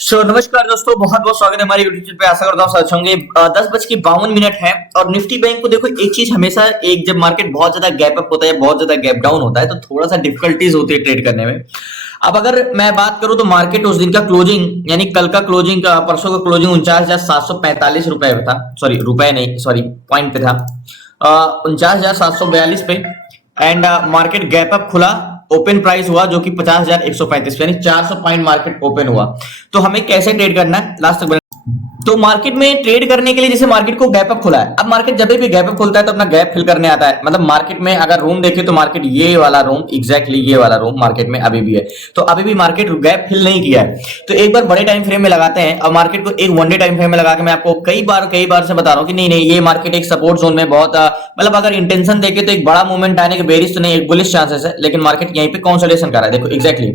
नमस्कार दोस्तों, बहुत बहुत स्वागत है हमारे यूट्यूब चैनल पे। आशा करता हूँ सब होंगे। 10:52 है और निफ्टी बैंक को देखो, एक चीज हमेशा, एक जब मार्केट बहुत ज्यादा गैप अप होता है, बहुत ज्यादा गैप डाउन होता है, तो थोड़ा सा डिफिकल्टीज होती है ट्रेड करने में। अब अगर मैं बात करूं तो मार्केट उस दिन का क्लोजिंग, यानी कल का क्लोजिंग का, परसों का क्लोजिंग 49,745 रुपए पे था। सॉरी, रुपए नहीं, सॉरी, पॉइंट पे था 49,742 पे। एंड मार्केट गैप अप खुला, ओपन प्राइस हुआ जो कि 50,135, यानी 400 पॉइंट मार्केट ओपन हुआ। तो हमें कैसे ट्रेड करना है लास्ट तक। तो मार्केट में ट्रेड करने के लिए जैसे मार्केट को गैप अप खुला है, अब मार्केट जब भी गैप अप खुलता है तो अपना गैप फिल करने आता है। मतलब मार्केट में अगर रूम देखे तो मार्केट ये वाला रूम, एग्जैक्टली ये वाला रूम मार्केट में अभी भी है। तो अभी भी मार्केट गैप फिल नहीं किया है। तो एक बार बड़े टाइम फ्रेम में लगाते हैं और मार्केट को एक वन डे टाइम फ्रेम में लगा के मैं आपको कई बार से बता रहा हूँ कि नहीं नहीं, ये मार्केट एक सपोर्ट जोन में बहुत मतलब अगर इंटेंशन देखे तो एक बड़ा मूवमेंट आने के बेरिश तो नहीं, एक बुलिश चांसेस है, लेकिन मार्केट यहीं पे कंसोलिडेशन कर रहा है। देखो एग्जैक्टली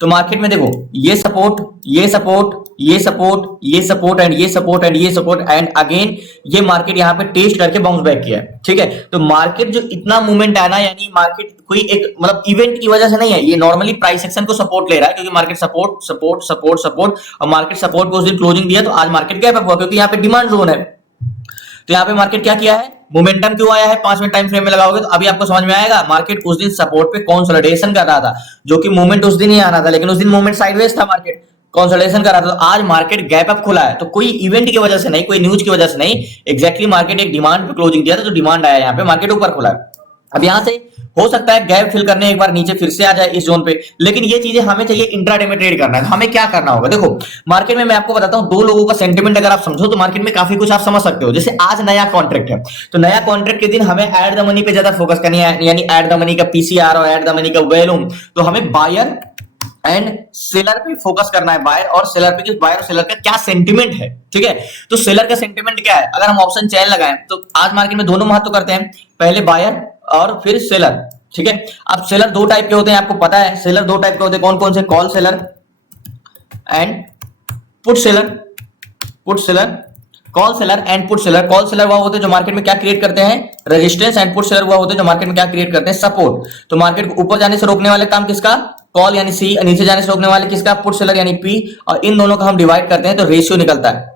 तो मार्केट में देखो, ये सपोर्ट, ये सपोर्ट, ये सपोर्ट, ये सपोर्ट एंड ये सपोर्ट एंड ये सपोर्ट एंड अगेन ये मार्केट यहाँ पे टेस्ट करके बाउंस बैक किया है। ठीक है, तो मार्केट जो इतना मूवमेंट है ना, यानी मार्केट कोई एक मतलब इवेंट की वजह से नहीं है, ये नॉर्मली प्राइस एक्शन को सपोर्ट ले रहा है, क्योंकि market support support support support और मार्केट सपोर्ट पे उस दिन क्लोजिंग दिया, तो आज मार्केट गैप अप हुआ क्योंकि यहाँ पे डिमांड जोन है। तो यहाँ पे मार्केट क्या किया है, मोमेंटम क्यों आया है, 5 मिनट टाइम फ्रेम में लगाओगे तो अभी आपको समझ में आएगा। मार्केट उस दिन सपोर्ट पे कंसोलिडेशन कर रहा था, जो कि मूवमेंट उस दिन ही आना था, लेकिन उस दिन मूवमेंट साइडवेज था, मार्केट कंसोलिडेशन कर रहा था। तो आज मार्केट गैप अप खुला है, तो कोई इवेंट की वजह से नहीं, कोई न्यूज की वजह से नहीं, एग्जैक्टली मार्केट एक डिमांड पे क्लोजिंग दिया था, तो डिमांड आया, यहाँ पे मार्केट ऊपर खुला है। अब यहां से हो सकता है गैप फिल करने एक बार नीचे फिर से आ जाए इस जोन पे, लेकिन ये चीजें हमें चाहिए इंट्राडे में ट्रेड करना है। तो हमें क्या करना होगा, देखो मार्केट में मैं आपको बताता हूं, दो लोगों का सेंटिमेंट अगर आप समझो तो मार्केट में काफी कुछ आप समझ सकते हो। जैसे आज नया कॉन्ट्रैक्ट है, तो नया कॉन्ट्रैक्ट के दिन हमें एड द मनी पे ज्यादा फोकस करनी है, यानी एड द मनी का पीसीआर और एड द मनी का वॉल्यूम। तो हमें बायर एंड सेलर पे फोकस करना है, बायर और सेलर पे, कि बायर और सेलर का क्या सेंटिमेंट है। ठीक है, तो सेलर का सेंटिमेंट क्या है, अगर हम ऑप्शन चेन लगाएं तो आज मार्केट में दोनों महत्व करते हैं, पहले बायर और फिर सेलर। ठीक है, अब सेलर दो टाइप के होते हैं, आपको पता है सेलर दो टाइप के होते हैं, कौन कौन से, call seller and put seller. Put seller, call seller and put seller. Call seller वह होते हैं जो मार्केट में क्या क्रिएट करते हैं, रेजिस्टेंस, एंड पुट सेलर वह होते हैं जो मार्केट में क्या क्रिएट करते हैं, सपोर्ट। तो मार्केट को ऊपर जाने से रोकने वाले काम किसका, कॉल यानी सी, नीचे जाने से रोकने वाले किसका, पुट सेलर यानी पी। और इन दोनों का हम डिवाइड करते हैं तो रेशियो निकलता है,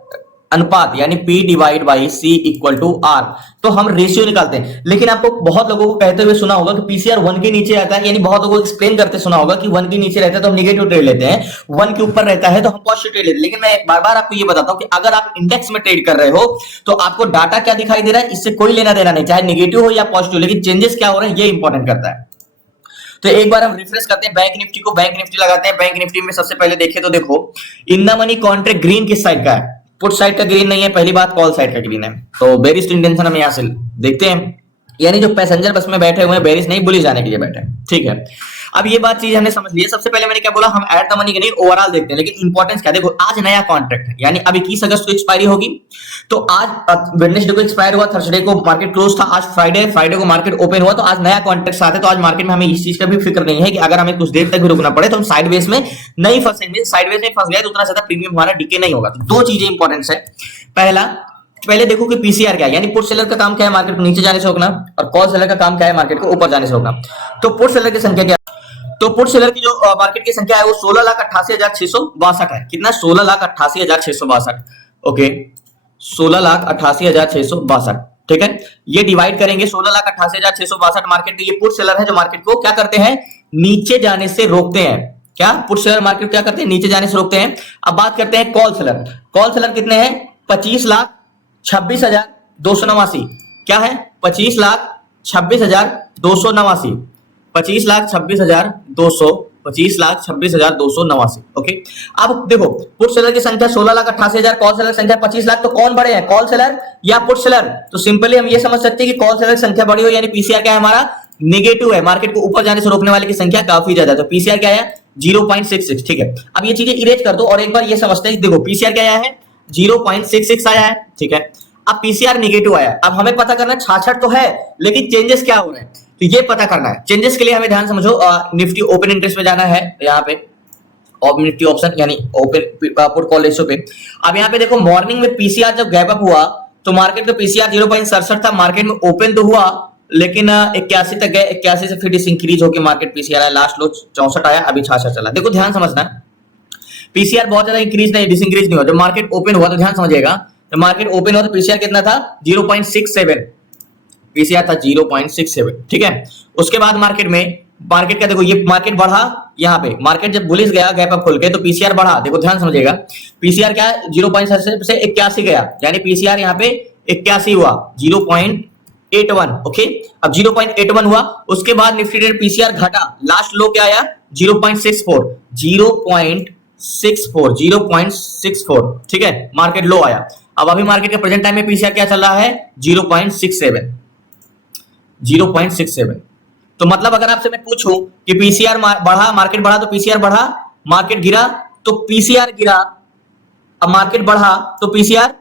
अनुपात, यानी P divide by C equal to R। तो हम रेशियो निकालते हैं। लेकिन आपको बहुत लोगों को कहते हुए सुना होगा कि पीसीआर 1 के नीचे आता है, यानी बहुत लोगों को एक्सप्लेन करते सुना होगा कि 1 के नीचे रहता है तो हम नेगेटिव ट्रेड लेते हैं, 1 के ऊपर रहता है तो हम पॉजिटिव ट्रेड लेते हैं। लेकिन मैं बार बार आपको ये बताता हूं कि अगर आप इंडेक्स में ट्रेड कर रहे हो तो आपको डाटा क्या दिखाई दे रहा है, इससे कोई लेना देना नहीं, चाहे नेगेटिव हो या पॉजिटिव, लेकिन चेंजेस क्या हो रहे हैं ये इंपॉर्टेंट करता है। तो एक बार हम रिफ्रेश करते हैं बैंक निफ्टी को, बैंक निफ्टी लगाते हैं। बैंक निफ्टी में सबसे पहले देखें तो देखो, in the money contract green किस साइड का है, पुट साइड का ग्रीन नहीं है, पहली बात कॉल साइड का ग्रीन है। तो बेरिश इंटेंशन हम यहां से देखते हैं, यानी जो पैसेंजर बस में बैठे हुए हैं बेरिश नहीं, बुलिश जाने के लिए बैठे हैं। ठीक है, अब ये बात चीज हमने समझ ली है। सबसे पहले मैंने क्या बोला, हम ऐड द मनी के नहीं ओवरऑल देखते हैं, लेकिन इंपॉर्टेंस क्या, देखो आज नया कॉन्ट्रैक्ट है, यानी अब 21 अगस्त को एक्सपायरी होगी। तो आज वेडनेसडे को एक्सपायर हुआ, थर्सडे को मार्केट क्लोज था, आज फ्राइडे, फ्राइडे को मार्केट ओपन हुआ, तो आज नया कॉन्ट्रैक्ट आते, तो आज मार्केट में हमें इस चीज का भी फिक्र नहीं है कि अगर हमें कुछ देर तक भी रुकना पड़े तो हम साइडवेज में नहीं फंसेंगे। साइडवेज में फंस गए तो उतना ज्यादा प्रीमियम हमारा डीके नहीं होगा। तो दो चीजें इंपॉर्टेंट है। पहला, पहले देखो कि पीसीआर क्या है, यानी पुट सेलर का काम क्या है, मार्केट को नीचे जाने से रोकना, और कॉल सेलर का काम क्या है, मार्केट को ऊपर जाने से रोकना। तो पुट सेलर की संख्या क्या, तो पुट सेलर की जो मार्केट की संख्या है वो 16,88,662 है। कितना, 16,88,662। ओके, 16,88,662। ठीक है, ये डिवाइड करेंगे 16,88,662 मार्केट में, ये पुट सेलर है जो मार्केट को क्या करते हैं, नीचे जाने से रोकते हैं। क्या, पुट सेलर मार्केट क्या करते हैं, नीचे जाने से रोकते हैं। अब बात करते हैं कॉल सेलर। कॉल सेलर कितने हैं, 25,26,289। क्या है, 25,26,289, 25,26,200, 25,26,289। ओके, अब देखो पुट सेलर की संख्या 16,88,000, कॉल सेलर की संख्या 25 लाख, तो कौन बड़े हैं, कॉल सेलर या पुट सेलर। तो सिंपली हम ये समझ सकते हैं कि कॉल सेलर की संख्या बड़ी हो, यानी पीसीआर क्या है हमारा, नेगेटिव है, मार्केट को ऊपर जाने से रोकने वाले की संख्या काफी ज्यादा है। तो पीसीआर क्या है, 0.66। ठीक है, अब ये चीजें इरेज कर दो और एक बार ये समझते हैं, देखो पीसीआर क्या आया है, 0.66 आया है। ठीक है, अब पीसीआर नेगेटिव आया, अब हमें पता करना है 66 तो है, लेकिन चेंजेस क्या हो रहे हैं, तो ये पता करना है। चेंजेस के लिए हमें ध्यान समझो, निफ्टी ओपन इंटरेस्ट में जाना है, यहाँ पे निफ्टी ऑप्शन यानी ओपन पुट कॉल रेशियो पे। अब यहाँ पे देखो मॉर्निंग में पीसीआर जब गैप अप हुआ तो मार्केट का पीसीआर 0.67 था, मार्केट में ओपन तो हुआ लेकिन 81 तक गए, 81 से फिर इंक्रीज होकर मार्केट पीसीआर आया, लास्ट लो 64 आया, अभी 66 चला। देखो ध्यान समझना, पीसीआर बहुत ज्यादा इंक्रीज नहीं, डिसइंक्रीज नहीं हुआ। जब मार्केट ओपन हुआ तो ध्यान समझिएगा, जब मार्केट ओपन हुआ तो पीसीआर कितना था 0.67, पीसीआर था 0.67, ठीक है। उसके बाद मार्केट का देखो, ये मार्केट बढ़ा, यहाँ पे मार्केट जब बुलिश गया गैप अप खोल के तो पीसीआर बढ़ा। देखो ध्यान समझिएगा, पीसीआर क्या 0.7 से 81 गया, यानी पीसीआर यहाँ पे 81 हुआ, 0.81, ओके। अब 0.81 हुआ, उसके बाद निफ्टी ट्रेड पीसीआर घटा, लास्ट लो क्या आया 0.64, 0.64, ठीक है, मार्केट लो आया। अब अभी मार्केट के प्रेजेंट टाइम में पीसीआर क्या चल रहा है 0.67। तो मतलब अगर आपसे मैं पूछूं कि पीसीआर बढ़ा, मार्केट बढ़ा तो पीसीआर बढ़ा, मार्केट गिरा तो पीसीआर गिरा, अब मार्केट बढ़ा तो पीसीआर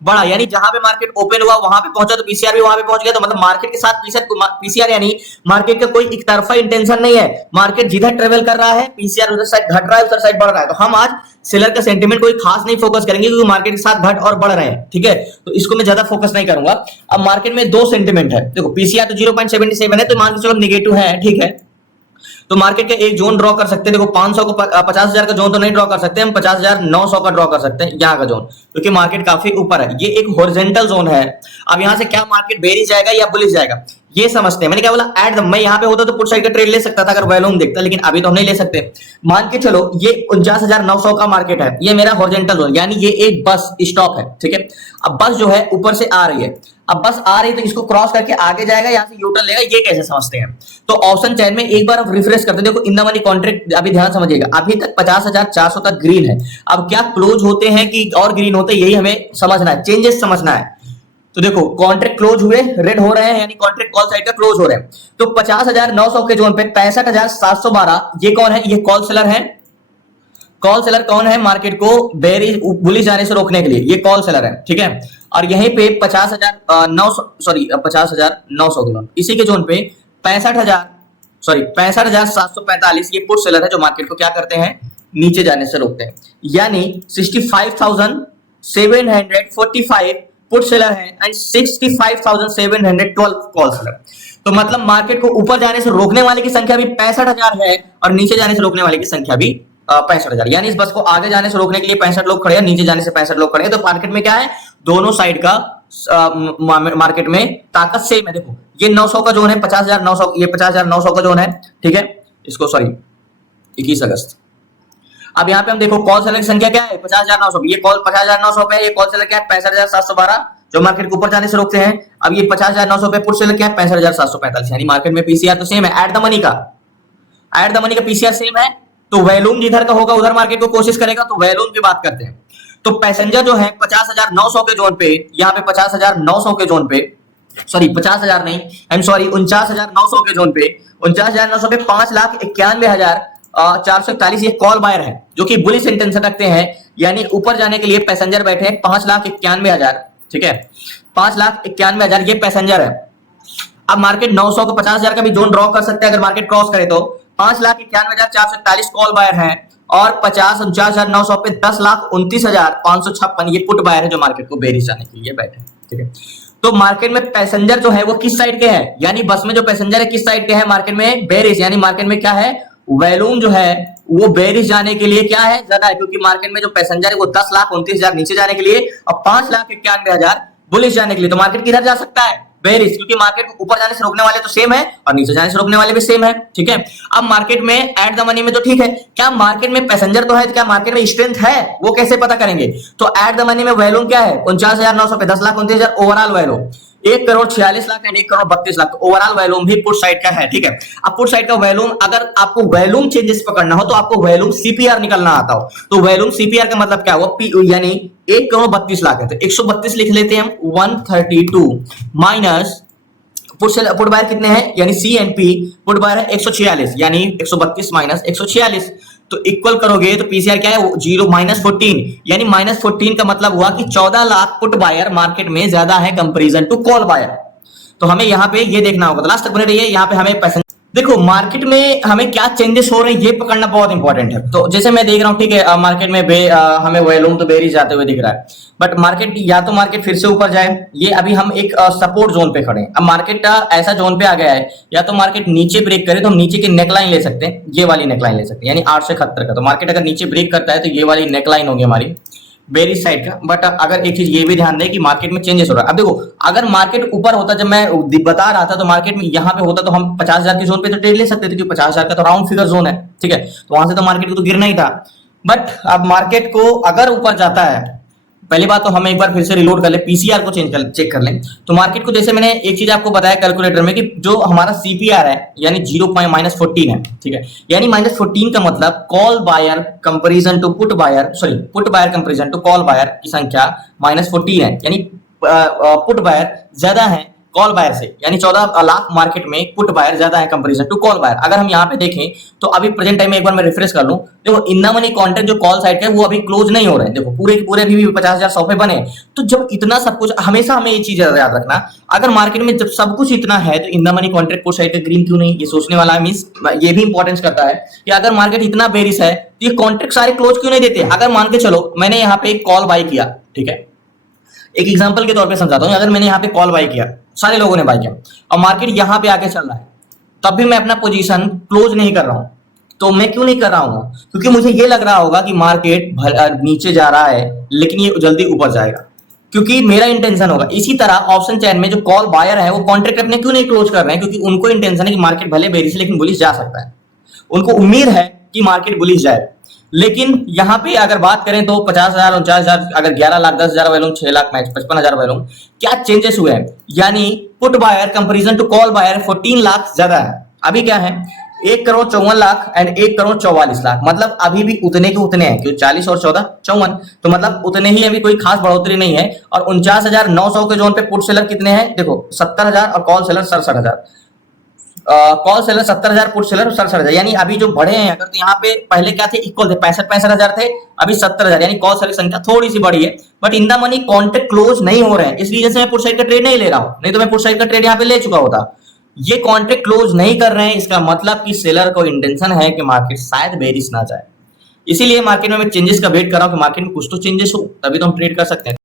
बढ़ा, यानी जहां पे मार्केट ओपन हुआ वहां पे पहुंचा तो पीसीआर भी वहां पे पहुंच गया। तो मतलब मार्केट के साथ पीसीआर यानी मार्केट का कोई एक तरफा इंटेंशन नहीं है, मार्केट जिधर ट्रेवल कर रहा है पीसीआर उधर साइड घट रहा है, उधर साइड बढ़ रहा है। तो हम आज सेलर का सेंटीमेंट कोई खास नहीं फोकस करेंगे क्योंकि मार्केट के साथ घट और बढ़ रहे हैं, ठीक है, तो इसको मैं ज्यादा फोकस नहीं करूंगा। अब मार्केट में दो सेंटीमेंट है, देखो पीसीआर तो 0.77 है तो मान के चलो नेगेटिव है, ठीक है, तो मार्केट का एक जोन ड्रॉ कर सकते हैं। देखो 500 को 50,000 का जोन तो नहीं ड्रॉ कर सकते हम, 50,900 का ड्रॉ कर सकते हैं यहाँ का जोन, क्योंकि मार्केट काफी ऊपर है, ये एक हॉरिजॉन्टल जोन है। अब यहाँ से क्या मार्केट बेरिश जाएगा या बुलिश जाएगा ये समझते हैं। मैंने क्या बोला एट द, मैं यहाँ पे होता तो पुट साइड का ट्रेड ले सकता था अगर वॉल्यूम देखता, लेकिन अभी तो हम नहीं ले सकते। मान के चलो ये 49,900 का मार्केट है, ये मेरा हॉरिजॉन्टल जोन, यानी ये एक बस स्टॉप है, ठीक है। अब बस जो है ऊपर से आ रही है, अब बस आ रही है तो इसको क्रॉस करके आगे जाएगा, यहाँ से यूटर्न लेगा, ये कैसे समझते हैं। तो ऑप्शन चेन में एक बार आप रिफ्रेश करते हैं, देखो इन द मनी कॉन्ट्रैक्ट, अभी ध्यान समझिएगा, अभी तक 50,400 तक ग्रीन है। अब क्या क्लोज होते हैं कि और ग्रीन होते हैं, यही हमें समझना है, चेंजेस समझना है। तो देखो कॉन्ट्रैक्ट क्लोज हुए, रेड हो रहे हैं, यानी कॉन्ट्रैक्ट कॉल साइड का क्लोज हो रहे हैं। तो 50,900 के जोन पे 65,712, ये कौन है, ये कॉल सेलर है। कॉल सेलर कौन है, मार्केट को बेरिश बुलिश जाने से रोकने के लिए ये कॉल सेलर है, ठीक है। और यहीं पे 50,900 के जोन, इसी के जोन पे 65,745 ये पुट सेलर है, जो मार्केट को क्या करते हैं नीचे जाने से रोकते हैं, यानी 65,745 पुट सेलर है एंड 65,712 कॉल सेलर। तो मतलब मार्केट को ऊपर जाने से रोकने वाले की संख्या भी 65,000 है और नीचे जाने से रोकने वाले की संख्या भी 65,000, यानी इस बस को आगे जाने से रोकने के लिए 65 लोग खड़े हैं, नीचे जाने से 65 लोग खड़े हैं। तो मार्केट में क्या है, दोनों साइड का मार्केट में ताकत सेम है। देखो ये 900 का जोन है, 50,900, ये 50,900 का जोन है, ठीक है, इसको सॉरी 21 अगस्त। अब यहाँ पे हम देखो कॉल सेलर की संख्या क्या है 50,900, ये कॉल 50,900 पे, ये कॉल सेलर क्या है 65,712 जो मार्केट को ऊपर जाने से रोकते हैं। अब ये 50,900 पे पुट सेलर क्या है 65,745, यानी मार्केट में पीसीआर तो सेम है, एट द मनी का पीसीआर सेम है। तो वैल्यूम जिधर का होगा उधर मार्केट को कोशिश करेगा, तो वैल्यूम की बात करते हैं। तो पैसेंजर जो है 50,900 के जोन पे, यहाँ पे 50,900 के जोन पे, सॉरी 50,000 नहीं, आई एम सॉरी 49,900 के जोन पे, 49,900 पे 5,91,441 ये कॉल बायर है जो कि बुलिश इंटेंशन रखते हैं, यानी ऊपर जाने के लिए पैसेंजर बैठे हैं 5,91,000, ठीक है, 5,91,000 ये पैसेंजर है। अब मार्केट 900 को 50,000 का भी जोन ड्रॉ कर सकते हैं अगर मार्केट क्रॉस करे तो। 5,91,441 कॉल बायर है और 49,900 पे 10,29,556 ये पुट बायर है जो मार्केट को बेरिश जाने के लिए बैठे, ठीक है। तो मार्केट में पैसेंजर जो है वो किस साइड के हैं, यानी बस में जो पैसेंजर है किस साइड के हैं, मार्केट में बेरिश, यानी मार्केट में क्या है वैल्यूम जो है वो बेरिश जाने के लिए क्या है ज्यादा है, क्योंकि मार्केट में जो पैसेंजर है वो 10,29,000 नीचे जाने के लिए और 5,91,000 बुलिश जाने के लिए। तो मार्केट किधर जा सकता है बेरिश, क्योंकि मार्केट को ऊपर जाने से रोकने वाले तो सेम है और नीचे जाने से रोकने वाले भी सेम है, ठीक है। अब मार्केट में एट द मनी में तो ठीक है, क्या मार्केट में पैसेंजर तो है, क्या मार्केट में स्ट्रेंथ है, वो कैसे पता करेंगे। तो एट द मनी में वैल्यूम क्या है 49,900 पे 10,29,000 overall volume 1,46,00,000 and 1,32,00,000 overall volume भी पुट साइड का है, ठीक है। अब पुट साइड का वैल्यूम, अगर आपको वैल्यूम चेंजेस पकड़ना हो तो आपको वैल्यूम सीपीआर निकलना आता हो, तो वैल्यूम सीपीआर का मतलब क्या हुआ पी, यानी 1,32,00,000 है तो 132 लिख लेते हैं हम, 132 माइनस पुट बायर कितने हैं, यानी सी एंड पी पुट बायर है 146, यानी 132 माइनस 146 तो इक्वल करोगे तो पीसीआर क्या है -14, यानी -14 का मतलब हुआ कि 14 लाख पुट बायर मार्केट में ज्यादा है कंपैरिजन टू कॉल बायर। तो हमें यहाँ पे ये देखना होगा, तो लास्ट तक बने रहिए। यहाँ पे हमें पैसेंजर देखो मार्केट में हमें क्या चेंजेस हो रहे हैं ये पकड़ना बहुत इंपॉर्टेंट है। तो जैसे मैं देख रहा हूँ ठीक है, मार्केट में हमें वॉल्यूम तो बेरिश जाते हुए दिख रहा है, बट मार्केट या तो मार्केट फिर से ऊपर जाए, ये अभी हम एक सपोर्ट जोन पे खड़े हैं। अब मार्केट ऐसा जोन पे आ गया है, या तो मार्केट नीचे ब्रेक करे तो हम नीचे की नेकलाइन ले सकते हैं, ये वाली नेकलाइन ले सकते हैं, यानी 871 का। तो मार्केट अगर नीचे ब्रेक करता है तो ये वाली नेकलाइन होगी हमारी बेरिश साइड का। बट अगर एक चीज ये भी ध्यान दें कि मार्केट में चेंजेस हो रहा है। अब देखो अगर मार्केट ऊपर होता, जब मैं बता रहा था तो मार्केट में यहाँ पे होता तो हम 50,000 की जोन पे तो ट्रेड ले सकते थे, क्योंकि 50,000 का तो राउंड फिगर जोन है, ठीक है, तो वहां से तो मार्केट को तो गिरना ही था। बट अब मार्केट को अगर ऊपर जाता है, पहली बात तो हम एक बार फिर से रिलोड कर ले, पीसीआर को चेक कर लें। तो मार्केट को जैसे मैंने एक चीज आपको बताया कैलकुलेटर में कि जो हमारा सीपीआर है यानी 0.-14 है, ठीक है, यानी -14 का मतलब call buyer comparison to put buyer, sorry put buyer comparison to call buyer की संख्या -14 है, यानी पुट बायर ज्यादा है कॉल बायर से, यानी 14 लाख मार्केट में पुट बायर ज्यादा है कंपैरिजन टू कॉल बायर। अगर हम यहाँ पे देखें तो अभी प्रेजेंट टाइम में एक बार मैं रिफ्रेश कर लूं, देखो इन द मनी कॉन्ट्रैक्ट जो कॉल साइड के वो अभी क्लोज नहीं हो रहे हैं। देखो पूरे के पूरे भी 50,100 पे बने। तो जब इतना सब कुछ, हमेशा हमें ये चीज याद रखना, अगर मार्केट में जब सब कुछ इतना है तो in the money contract put side का ग्रीन क्यों नहीं, ये सोचने वाला मींस ये भी इंपॉर्टेंस करता है कि अगर मार्केट इतना बेरिश है तो ये कॉन्ट्रैक्ट सारे क्लोज क्यों नहीं देते। अगर मान के चलो मैंने यहाँ पे एक कॉल बाय किया, ठीक है, एक एग्जांपल के तौर पे समझाता हूँ, अगर मैंने यहाँ पे कॉल बाय किया, सारे लोगों ने बाय किया और मार्केट यहाँ पे आके चल रहा है, तब भी मैं अपना पोजीशन क्लोज नहीं कर रहा हूँ। तो मैं क्यों नहीं कर रहा हूँ, क्योंकि मुझे ये लग रहा होगा कि मार्केट नीचे जा रहा है लेकिन ये जल्दी ऊपर जाएगा, क्योंकि मेरा इंटेंशन होगा। इसी तरह ऑप्शन चैन में जो कॉल बायर है वो कॉन्ट्रैक्ट अपने क्यों नहीं क्लोज कर रहे हैं, क्योंकि उनको इंटेंशन है कि मार्केट भले बेरिश लेकिन बुलिश जा सकता है, उनको उम्मीद है कि मार्केट बुलिश जाए। लेकिन यहाँ पे अगर बात करें तो 50,000, 49,000, अगर 11 lakh 10,000 volume, 6 lakh match 55,000 volume, क्या चेंजेस हुए हैं, यानी put buyer comparison to call buyer 14 lakh ज्यादा है। अभी क्या है 1,54,00,000 एंड 1,44,00,000, मतलब अभी भी उतने के उतने हैं, क्योंकि 40 और 14 54, तो मतलब उतने ही, अभी कोई खास बढ़ोतरी नहीं है। और 49,900 के जोन पे पुट सेलर कितने हैं, देखो 70,000 और call seller 67,000। Call seller 70,000, put seller 67,000, यानी अभी जो बढ़े हैं, अगर तो यहाँ पे पहले क्या थे, इक्वल थे, 65,000 थे, अभी 70,000, यानी कॉल सेलर की संख्या थोड़ी सी बढ़ी है। But in the money contract close नहीं हो रहे हैं, इस रीजन से मैं पुट साइड का ट्रेड नहीं ले रहा हूं, नहीं तो मैं पुट साइड का ट्रेड यहाँ पे ले चुका होता। ये कॉन्ट्रैक्ट क्लोज नहीं कर रहे हैं, इसका मतलब कि सेलर को इंटेंशन है कि मार्केट शायद बेरिश ना जाए। इसीलिए मार्केट में मैं चेंजेस का वेट कर रहा हूं कि मार्केट में कुछ तो चेंजेस हो, तभी तो हम ट्रेड कर सकते हैं।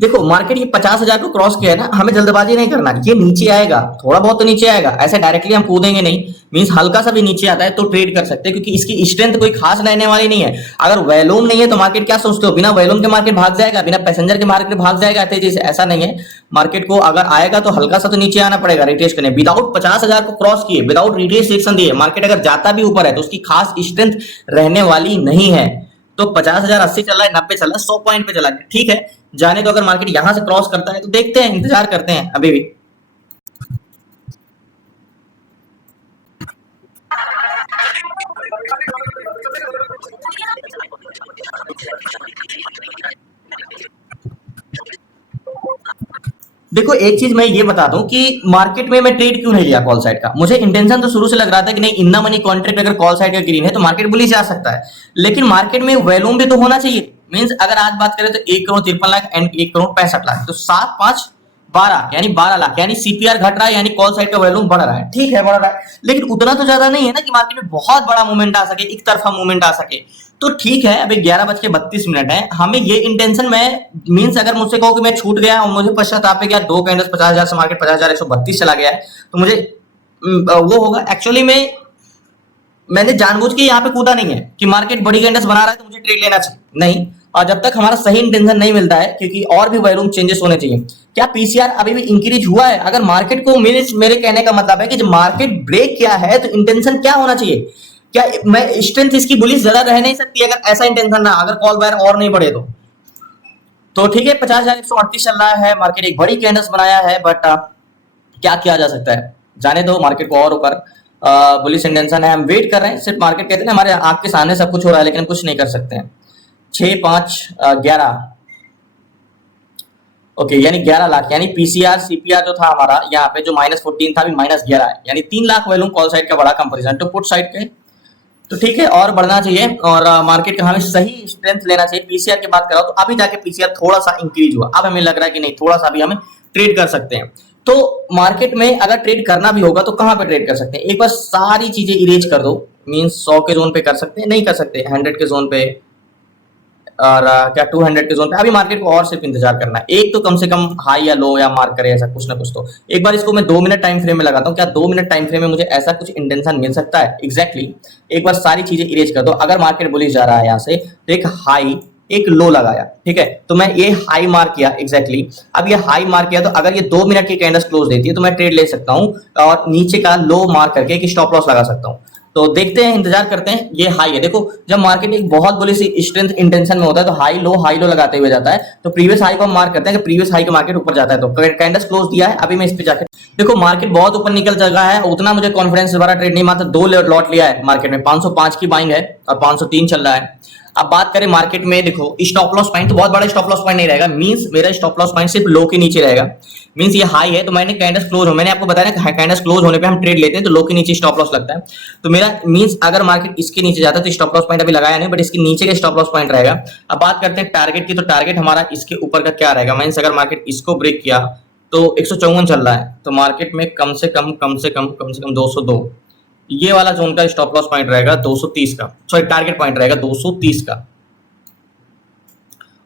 देखो मार्केट ये 50,000 को क्रॉस किया है ना, हमें जल्दबाजी नहीं करना, ये नीचे आएगा, थोड़ा बहुत तो नीचे आएगा, ऐसे डायरेक्टली हम कूदेंगे नहीं, मींस हल्का सा भी नीचे आता है तो ट्रेड कर सकते हैं, क्योंकि इसकी स्ट्रेंथ कोई खास रहने वाली नहीं है। अगर वॉल्यूम नहीं है तो मार्केट क्या सोचते हो, बिना वॉल्यूम के मार्केट भाग जाएगा, बिना पैसेंजर के मार्केट भाग जाएगा तेजी से, ऐसा नहीं है। मार्केट को अगर आएगा तो हल्का सा तो नीचे आना पड़ेगा रिटेस्ट करने। विदाउट 50,000 को क्रॉस किए, विदाउट रिटेस्ट सेक्शन दिए, मार्केट अगर जाता भी ऊपर है तो उसकी खास स्ट्रेंथ रहने वाली नहीं है। तो 50,000 80 चल रहा है, 90 चल रहा है, 100 पॉइंट पे चला है, ठीक है, जाने तो। अगर मार्केट यहां से क्रॉस करता है तो देखते हैं, इंतजार करते हैं अभी भी। देखो एक चीज मैं ये बता दूं कि मार्केट में मैं ट्रेड क्यों नहीं लिया कॉल साइड का। मुझे इंटेंशन तो शुरू से लग रहा था कि नहीं, इन द मनी कॉन्ट्रैक्ट अगर कॉल साइड का ग्रीन है तो मार्केट बुलिश जा सकता है, लेकिन मार्केट में वॉल्यूम भी तो होना चाहिए। मींस अगर आज बात करें तो 1,53,00,000 एंड 1,65,00,000, तो 7 5 12, यानी 12 लाख, यानी सीपीआर घट रहा है, यानी कॉल साइड का वॉल्यूम बढ़ रहा है, ठीक है बढ़ रहा है, लेकिन उतना तो ज्यादा नहीं है ना कि मार्केट में बहुत बड़ा मूवमेंट आ सके, एक तरफा मूवमेंट आ सके। तो ठीक है, अभी 11:32 है, हमें ये इंटेंशन में, मींस अगर मुझसे कहो कि मैं छूट गया और मुझे पश्चाताप है, क्या 2 कैंडल्स 50,000 से मार्केट 50,132 चला गया है, तो मुझे वो होगा। एक्चुअली में मैंने जानबूझ के यहाँ पे कूदा नहीं है कि मार्केट बड़ी कैंडल्स बना रहा है तो मुझे ट्रेड लेना चाहिए, नहीं। और जब तक हमारा सही इंटेंशन नहीं मिलता है, क्योंकि और भी वॉल्यूम चेंजेस होने चाहिए। क्या पीसीआर अभी भी इंक्रीज हुआ है? अगर मार्केट को, मेरे कहने का मतलब है कि जब मार्केट ब्रेक किया है तो इंटेंशन क्या होना चाहिए, क्या मैं स्ट्रेंथ इसकी बुलिश ज्यादा रह नहीं सकती अगर ऐसा इंटेंशन ना, अगर कॉल बायर और नहीं बढ़े तो ठीक है। 50,138 चल रहा है, मार्केट एक बड़ी कैंडल्स बनाया है, बट क्या किया जा सकता है, जाने दो। मार्केट को और ऊपर बुलिश इंटेंशन है, हम वेट कर रहे हैं। सिर्फ मार्केट कहते हैं ना, हमारे आंख के सामने सब कुछ हो रहा है लेकिन हम कुछ नहीं कर सकते हैं। 6 5 11 ओके, यानी 11 लाख, यानी पीसीआर सीपीआर जो था हमारा यहाँ पे जो -14 था, अभी -11 है, यानी 3 लाख वॉल्यूम कॉल साइड का बड़ा कंपैरिजन टू पुट साइड के। तो ठीक है, और बढ़ना चाहिए, और मार्केट का हमें सही स्ट्रेंथ लेना चाहिए। पीसीआर की बात करो तो अभी जाके पीसीआर थोड़ा सा इंक्रीज हुआ, अब हमें लग रहा है कि नहीं, थोड़ा सा भी हम ट्रेड कर सकते हैं। तो मार्केट में अगर ट्रेड करना भी होगा तो कहां पे ट्रेड कर सकते हैं? एक बार सारी चीजें इरेज कर दो, मींस 100 के जोन पे कर सकते हैं, नहीं कर सकते 100 के जोन पे, और क्या 200 के जोन पे। अभी मार्केट को और सिर्फ इंतजार करना है, एक तो कम से कम हाई या लो या मार्क करे, ऐसा कुछ ना कुछ। तो एक बार इसको मैं 2 मिनट टाइम फ्रेम में लगाता हूँ, क्या 2 मिनट टाइम फ्रेम में मुझे ऐसा कुछ इंटेंशन मिल सकता है? एग्जैक्टली एक बार सारी चीजें इरेज कर दो। अगर मार्केट बुलिश जा रहा है यहाँ से, तो एक हाई एक लो लगाया, ठीक है, तो मैं ये हाई मार्क किया एग्जैक्टली। अब ये हाई मार्क किया, तो अगर ये 2 मिनट की कैंडल्स क्लोज देती है तो मैं ट्रेड ले सकता हूँ, और नीचे का लो मार्क करके एक स्टॉप लॉस लगा सकता हूँ। तो देखते हैं, इंतजार करते हैं। ये हाई है, देखो जब मार्केट एक बहुत बड़ी सी स्ट्रेंथ इंटेंशन में होता है तो हाई लो लगाते हुए जाता है। तो प्रीवियस हाई को हम मार्क करते हैं कि प्रीवियस हाई के मार्केट ऊपर जाता है, तो कैंडल्स क्लोज दिया है। अभी मैं इस पे जाकर देखो, मार्केट बहुत ऊपर निकल चुका है, उतना मुझे कॉन्फिडेंस दोबारा ट्रेड नहीं, मात्र 2 लॉट लिया है मार्केट में। 505 की बाइंग है और 503 चल रहा है। अब बात करें मार्केट में, देखो स्टॉप लॉस पॉइंट तो बहुत बड़ा स्टॉप लॉस पॉइंट नहीं रहेगा, मींस मेरा स्टॉप लॉस पॉइंट सिर्फ लो के नीचे रहेगा। मींस ये हाई है तो मैंने कैंडल्स क्लोज हो, मैंने आपको बताया ना कैंडल्स क्लोज होने पे हम ट्रेड लेते हैं, तो लो के नीचे स्टॉप लॉस लगता है। तो मेरा मींस अगर मार्केट इसके नीचे जाता है तो स्टॉप लॉस पॉइंट अभी लगाया नहीं, बट इसके नीचे का स्टॉप लॉस पॉइंट रहेगा। अब बात करते हैं टारगेट की, तो टारगेट हमारा इसके ऊपर का क्या रहेगा? मींस अगर मार्केट इसको ब्रेक किया तो 154 चल रहा है, तो मार्केट में कम से कम 202, ये वाला जोन का स्टॉप लॉस पॉइंट रहेगा 230 का, सॉरी टारगेट पॉइंट रहेगा 230 का,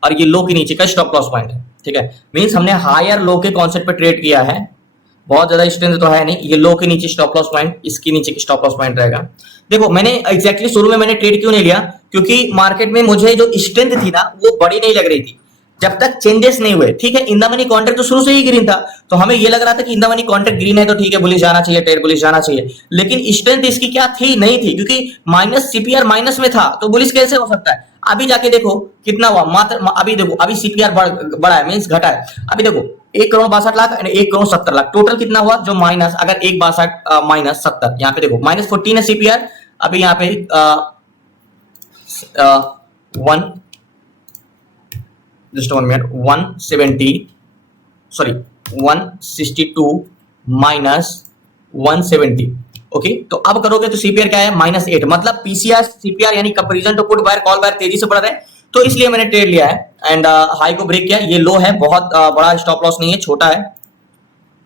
और ये लो के नीचे का स्टॉप लॉस पॉइंट है, ठीक है। मींस हमने हायर लो के कॉन्सेप्ट पे ट्रेड किया है, बहुत ज्यादा स्ट्रेंथ तो है नहीं। ये लो के नीचे स्टॉप लॉस पॉइंट, इसके नीचे की स्टॉप लॉस पॉइंट रहेगा। देखो मैंने एग्जैक्टली शुरू में मैंने ट्रेड क्यों नहीं लिया, क्योंकि मार्केट में मुझे जो स्ट्रेंथ थी ना वो बड़ी नहीं लग रही थी जब तक चेंजेस नहीं हुए, ठीक है। इन द मनी कॉन्ट्रैक्ट तो शुरू से ही ग्रीन था, तो हमें ये लग रहा था कि in the money contract green है तो ठीक है, बुलिश जाना चाहिए, ट्रेड बुलिश जाना चाहिए। लेकिन स्ट्रेंथ इसकी क्या थी? नहीं थी, क्योंकि माइनस सीपीआर माइनस में था, तो बुलिश कैसे हो सकता है? अभी जाके देखो कितना हुआ, मात्र अभी देखो अभी सीपीआर बढ़ा है, मींस घटा है। अभी देखो 1,62,00,000 एंड 1,70,00,000 टोटल कितना हुआ? जो माइनस, अगर 1,62 माइनस 70, यहाँ पे देखो -14 है सीपीआर। अभी यहाँ पे 1 just 1 minute 170 sorry 162 minus 170, okay. तो अब करोगे तो सीपीआर क्या है? -8, मतलब पीसीआर सीपीआर यानी comparison to put buyer call buyer तेजी से बढ़ रहे हैं, तो इसलिए मैंने ट्रेड लिया है एंड हाई को ब्रेक किया। ये लो है, बहुत बड़ा स्टॉप लॉस नहीं है, छोटा है,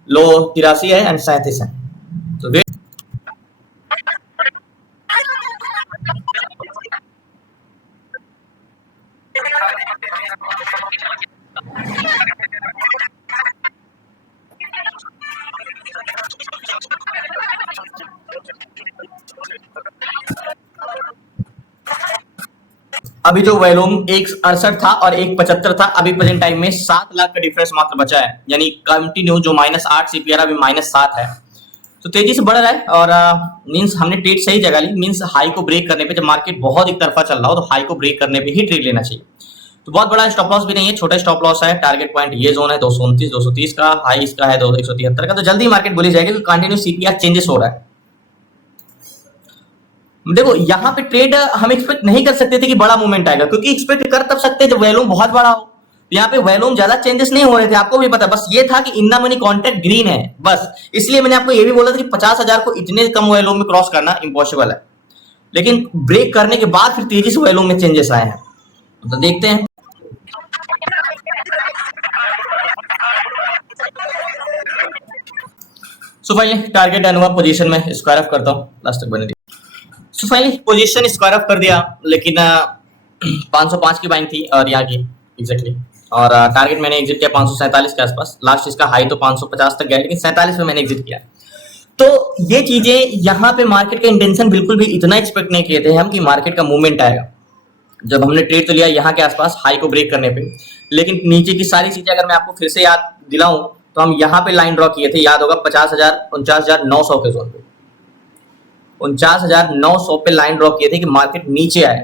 लो 83 है एंड 37 है। तो अभी जो वॉल्यूम 168 था और 175 था, अभी प्रेजेंट टाइम में 7 लाख का डिफरेंस मात्र बचा है, यानी कंटिन्यू जो -8 सीपीआर अभी -7 है, तो तेजी से बढ़ रहा है। और मींस हमने ट्रेड सही जगह ली, मींस हाई को ब्रेक करने पे, जब मार्केट बहुत एक तरफा चल रहा हो तो हाई को ब्रेक करने पे ही ट्रेड लेना चाहिए। तो बहुत बड़ा स्टॉप लॉस भी नहीं है, छोटा स्टॉप लॉस है। टारगेट पॉइंट ये जोन है 229 230 का, हाई इसका है 173 का। तो जल्दी मार्केट बोली जाएगी क्योंकि कंटिन्यू सीपीआर चेंजेस हो रहा है। देखो यहाँ पे ट्रेड हम एक्सपेक्ट नहीं कर सकते थे कि बड़ा मूवमेंट आएगा, क्योंकि एक्सपेक्ट कर तब सकते जब वॉल्यूम बहुत बड़ा हो। यहाँ पे वॉल्यूम ज्यादा चेंजेस नहीं हो रहे थे, आपको भी पता, बस ये था कि in the money contract green है, बस इसलिए मैंने आपको ये भी बोला था कि 50,000 को इतने कम वॉल्यूम में क्रॉस करना इम्पॉसिबल है। लेकिन ब्रेक करने के बाद फिर तेजी से वॉल्यूम में चेंजेस आए हैं, तो देखते हैं। सो फाइनली टारगेट एनुआ पोजीशन में स्क्वायर ऑफ करता हूँ, लास्ट तक बने रही। So finally position square of कर दिया, लेकिन 505 की बाइंग थी और यहाँ की एग्जैक्टली, और टारगेट मैंने एग्जिट किया 547 के आसपास। लास्ट इसका हाई तो 550 तक गया, लेकिन 47 में मैंने एग्जिट किया। तो ये चीजें यहाँ पे मार्केट का इंटेंशन बिल्कुल भी इतना एक्सपेक्ट नहीं किए थे हम कि मार्केट का मूवमेंट आएगा। जब हमने ट्रेड तो लिया यहाँ के आसपास हाई को ब्रेक करने पे, लेकिन नीचे की सारी चीजें अगर मैं आपको फिर से याद दिलाऊं तो हम यहाँ पे लाइन ड्रॉ किए थे, याद होगा 50,000 49,900 के जोन पे, 49,900 पे लाइन ड्रॉ किए थे कि मार्केट नीचे आए,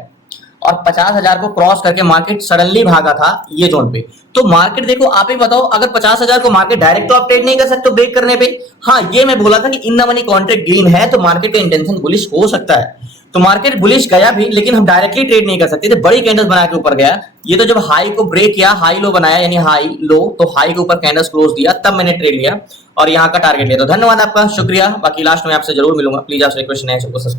और 50,000 को क्रॉस करके मार्केट सडनली भागा था ये जोन पे। तो मार्केट देखो, आप ही बताओ, अगर 50,000 को मार्केट डायरेक्ट तो आप ट्रेड नहीं कर सकते ब्रेक करने पे। हाँ, ये मैं बोला था कि in the money contract green है तो मार्केट का इंटेंशन बुलिश हो सकता है। तो मार्केट बुलिश गया भी, लेकिन हम डायरेक्टली ट्रेड नहीं कर सकते थे, बड़ी कैंडल्स बना के ऊपर गया। ये तो जब हाई को ब्रेक किया, हाई लो बनाया, यानी हाई लो, तो हाई के ऊपर कैंडल्स क्लोज दिया, तब मैंने ट्रेड लिया और यहाँ का टारगेट लिया। तो धन्यवाद आपका, शुक्रिया। बाकी लास्ट में आपसे जरूर मिलूंगा, प्लीज आपसे रिक्वेस्ट है सब्सक्राइब।